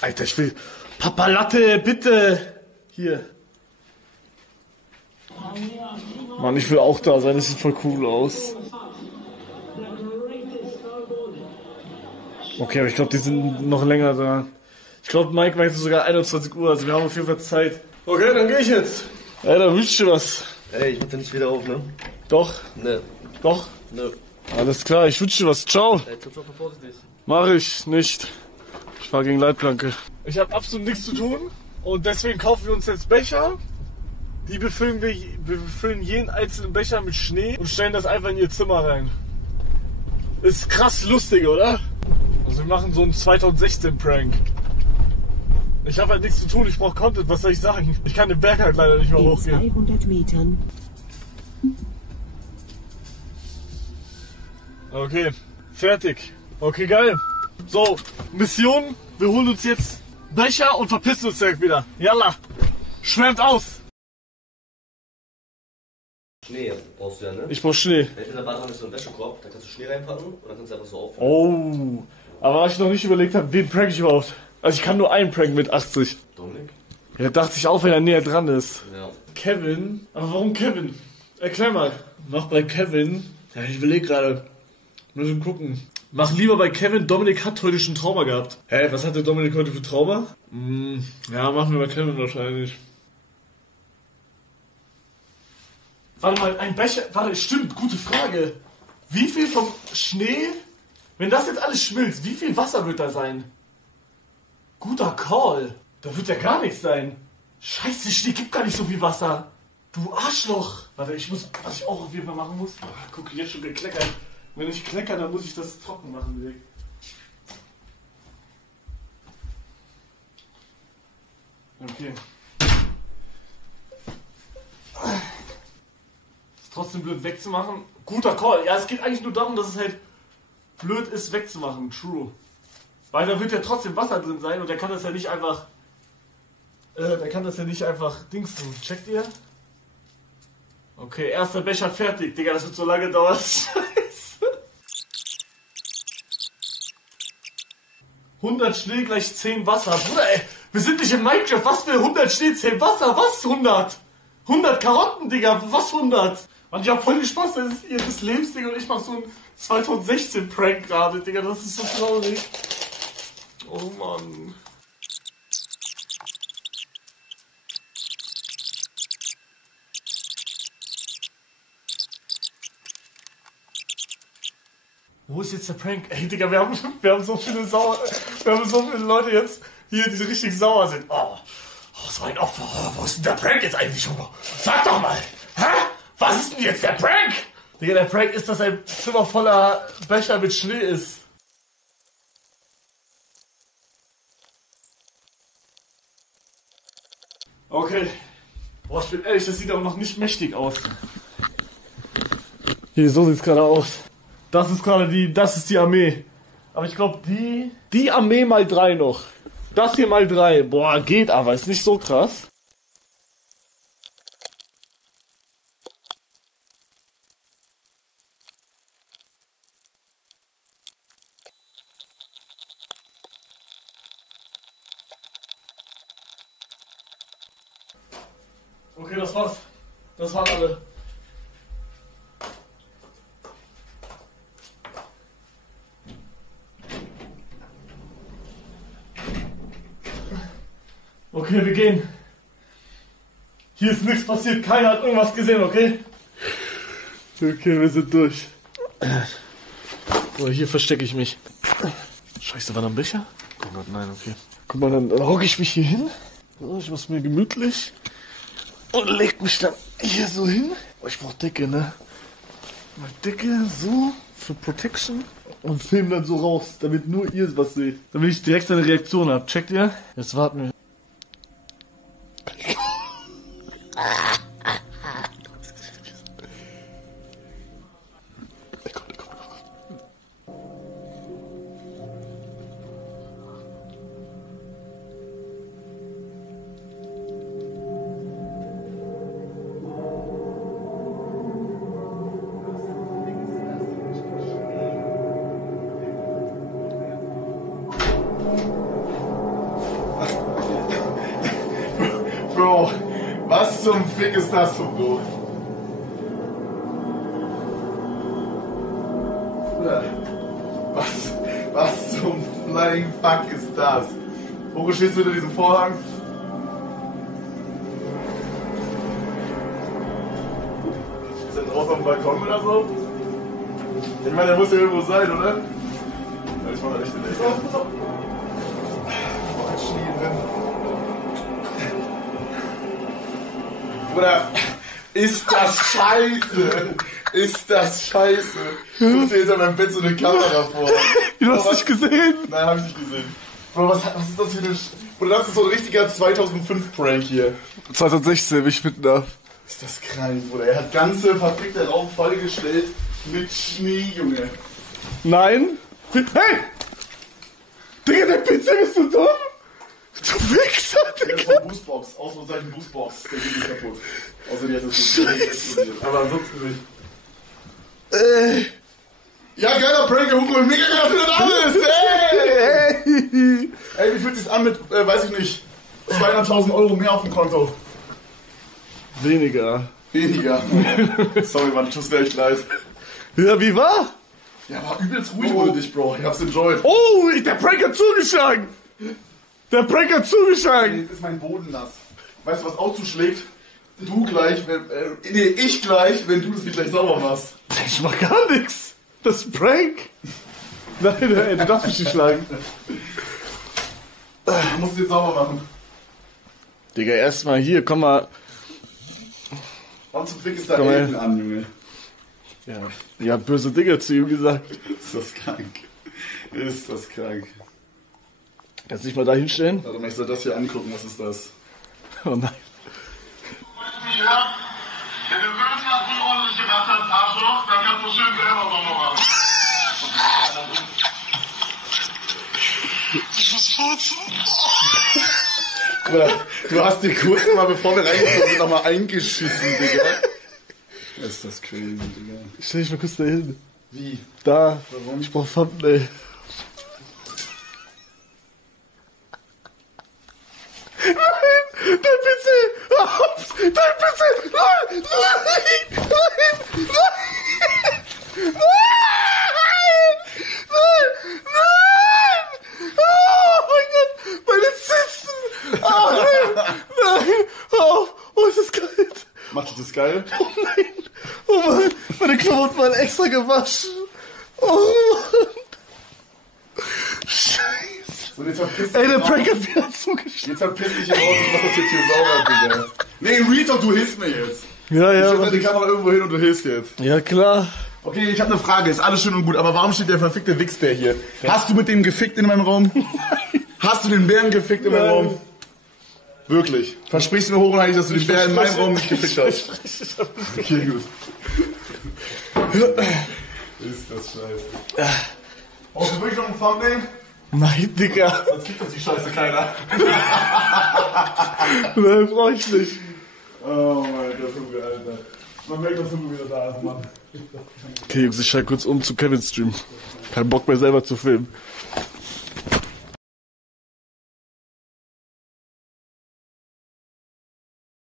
Alter, ich will... Papa Latte, bitte! Hier. Mann, ich will auch da sein, das sieht voll cool aus. Okay, aber ich glaube, die sind noch länger da. Ich glaube, Mike meinte sogar 21 Uhr, also wir haben auf jeden Fall Zeit. Okay, dann gehe ich jetzt. Ey, da wünschst du was. Ey, ich mach den nicht wieder auf, ne? Doch. Ne. Doch? Ne. Alles klar, ich wünsche dir was. Ciao. Ey, ciao, vorsichtig. Mach ich nicht. Ich fahr gegen Leitplanke. Ich habe absolut nichts zu tun und deswegen kaufen wir uns jetzt Becher. Die befüllen wir befüllen jeden einzelnen Becher mit Schnee und stellen das einfach in ihr Zimmer rein. Ist krass lustig, oder? Also wir machen so einen 2016-Prank. Ich habe halt nichts zu tun, ich brauche Content, was soll ich sagen? Ich kann den Berg halt leider nicht mehr hochgehen. In 200 Metern. Okay, fertig. Okay, geil. So, Mission, wir holen uns jetzt Becher und verpissen uns direkt wieder. Yalla, schwärmt aus. Schnee brauchst du ja, ne? Ich brauch Schnee. In der Badewanne ist so ein Wäschekorb, da kannst du Schnee reinpacken und dann kannst du einfach so aufhören. Oh, aber was ich noch nicht überlegt habe, wen prank ich überhaupt? Also ich kann nur einen Prank mit 80. Dominik? Ja, dachte ich auch, wenn er näher dran ist. Ja. Kevin? Aber warum Kevin? Erklär mal. Mach bei Kevin. Ja, ich überlege gerade. Müssen gucken. Mach lieber bei Kevin. Dominik hat heute schon Trauma gehabt. Hä, was hatte Dominik heute für Trauma? Ja, machen wir bei Kevin wahrscheinlich. Warte mal, ein Becher. Warte, stimmt, gute Frage. Wie viel vom Schnee, wenn das jetzt alles schmilzt, wie viel Wasser wird da sein? Guter Call. Da wird ja gar nichts sein. Scheiße, Schnee gibt gar nicht so viel Wasser. Du Arschloch. Warte, was ich auch auf jeden Fall machen muss. Guck, jetzt schon gekleckert. Wenn ich klecker, dann muss ich das trocken machen, direkt. Okay. Ist trotzdem blöd wegzumachen. Guter Call. Ja, es geht eigentlich nur darum, dass es halt blöd ist wegzumachen. True. Weil da wird ja trotzdem Wasser drin sein und der kann das ja nicht einfach... dingsen. Checkt ihr? Okay, erster Becher fertig. Digga, das wird so lange dauern. Scheiße. 100 Schnee gleich 10 Wasser. Bruder, ey, wir sind nicht in Minecraft. Was für 100 Schnee, 10 Wasser? Was 100? 100 Karotten, Digga. Was 100? Mann, ich hab voll den Spaß. Das ist ihr das Lebensding und ich mach so ein 2016-Prank gerade, Digga. Das ist so traurig. Oh Mann. Wo ist jetzt der Prank? Ey, Digga, wir haben so viele Leute jetzt hier, die richtig sauer sind. Oh, so ein Opfer. Oh, wo ist denn der Prank jetzt eigentlich, Hugo? Sag doch mal. Hä? Was ist denn jetzt der Prank? Digga, der Prank ist, dass ein Zimmer voller Becher mit Schnee ist. Okay. Boah, ich bin ehrlich, das sieht aber noch nicht mächtig aus. Hier, so sieht's gerade aus. Das ist die Armee. Aber ich glaube, die Armee mal 3 noch. Das hier mal 3. Boah, geht aber, ist nicht so krass. Okay, das war's. Das waren alle. Okay, wir gehen. Hier ist nichts passiert, keiner hat irgendwas gesehen, okay? Okay, wir sind durch. So, hier verstecke ich mich. Scheiße, war da ein Becher? Oh Gott, nein, okay. Guck mal, dann hocke ich mich hier hin. So, ich mach's mir gemütlich. Und leg mich dann hier so hin. Oh, ich brauch Decke, ne? Mal Decke, so, für Protection. Und film dann so raus, damit nur ihr was seht. Damit ich direkt eine Reaktion hab. Checkt ihr? Jetzt warten wir. zum Fick ist das so doof? Bruder, was zum Flying Fuck ist das? Wo stehst du hinter diesem Vorhang? Ist er draußen auf dem Balkon oder so? Ich meine, der muss ja irgendwo sein, oder? Ja, ich war da nicht in der Ecke. Oh, ein Schnee drin. Bruder, ist das scheiße? Ist das scheiße? Ich hab dir hinter meinem Bett so eine Kamera vor. Du hast nicht gesehen? Nein, hab ich nicht gesehen. Bro, was ist das für eine... Bruder, das ist so ein richtiger 2005-Prank hier. 2016, wie ich finden darf. Ist das krank, Bruder. Er hat ganze verfickte Raum vollgestellt mit Schnee, Junge. Nein? Hey! Digga, der PC, bist du dumm? Du Wichser, Der ist Digga! von Boostbox. Ausrufezeichen Boostbox. Der geht nicht kaputt. Außer die hat das nicht explodiert. Aber ansonsten nicht. Ja, geiler Prank, Hugo. Mega geil, findet alles. Ey! Ey, wie fühlt sich's an mit, weiß ich nicht, 200.000 Euro mehr auf dem Konto? Weniger. Weniger. Sorry, Mann, tut mir echt leid. Ja, wie war? Ja, war übelst ruhig ohne dich, Bro. Ich hab's enjoyed. Oh, der Prank hat zugeschlagen! Der Prank hat zugeschlagen! Jetzt ist mein Boden nass. Weißt du, was auch zuschlägt? Du gleich, ich gleich, wenn du das nicht gleich sauber machst. Ich mach gar nichts. Das ist ein Prank. Nein, du darfst mich nicht schlagen. Du musst es jetzt sauber machen. Digga, erstmal hier, komm mal. Wann zum Fick ist da Komm her. Elten an, Junge? Ja, böse Dinge zu ihm gesagt. Ist das krank? Ist das krank? Kannst du dich mal da hinstellen? Warte mal, ich soll das hier angucken, was ist das? Oh nein. Ja, wenn du willst, was du ordentlich gemacht hast, Arschloch, dann kannst du schön selber sauber machen. Du hast dir kurz mal, bevor wir reingekommen sind, nochmal eingeschissen, Digga. Ist das crazy, Digga. Stell dich mal kurz da hin. Wie? Da. Warum? Ich brauch Thumbnail. Nein! Dein PC! Ups, dein PC! Nein! Nein! Nein! Nein! Nein! Nein! Nein! Oh mein Gott! Meine Zitzen! Oh nein! Nein! Oh, oh, ist das kalt! Macht dich das geil? Oh nein! Oh Mann! Meine Klamotten waren extra gewaschen! Oh Mann! Scheiße! So, jetzt verpiss dich Ey, der raus. Prank hat wieder zugeschlagen! Jetzt verpiss dich hier raus und mach das jetzt hier sauber, Digga. Nee, Real Talk, du hilfst mir jetzt. Ja, Ich ja. stell die Kamera irgendwo hin und du hilfst jetzt. Ja, klar. Okay, ich habe eine Frage, ist alles schön und gut, aber warum steht der verfickte Wichsbär hier? Hast du mit dem gefickt in meinem Raum? Hast du den Bären gefickt in meinem Nein. Raum? Wirklich? Versprichst du mir hoch und heilig, dass du den Bären in meinem Raum nicht gefickt hast? Okay, gut. Ist das scheiße. Brauchst du wirklich noch ein Thumbnail? Nein, Digga. Sonst gibt uns die Scheiße keiner. Nein, brauch ich nicht. Oh mein Gott, Junge, Alter. Man merkt, dass du wieder da ist, Mann. Okay, Jungs, ich schalte kurz um zu Kevins Stream. Kein Bock mehr selber zu filmen.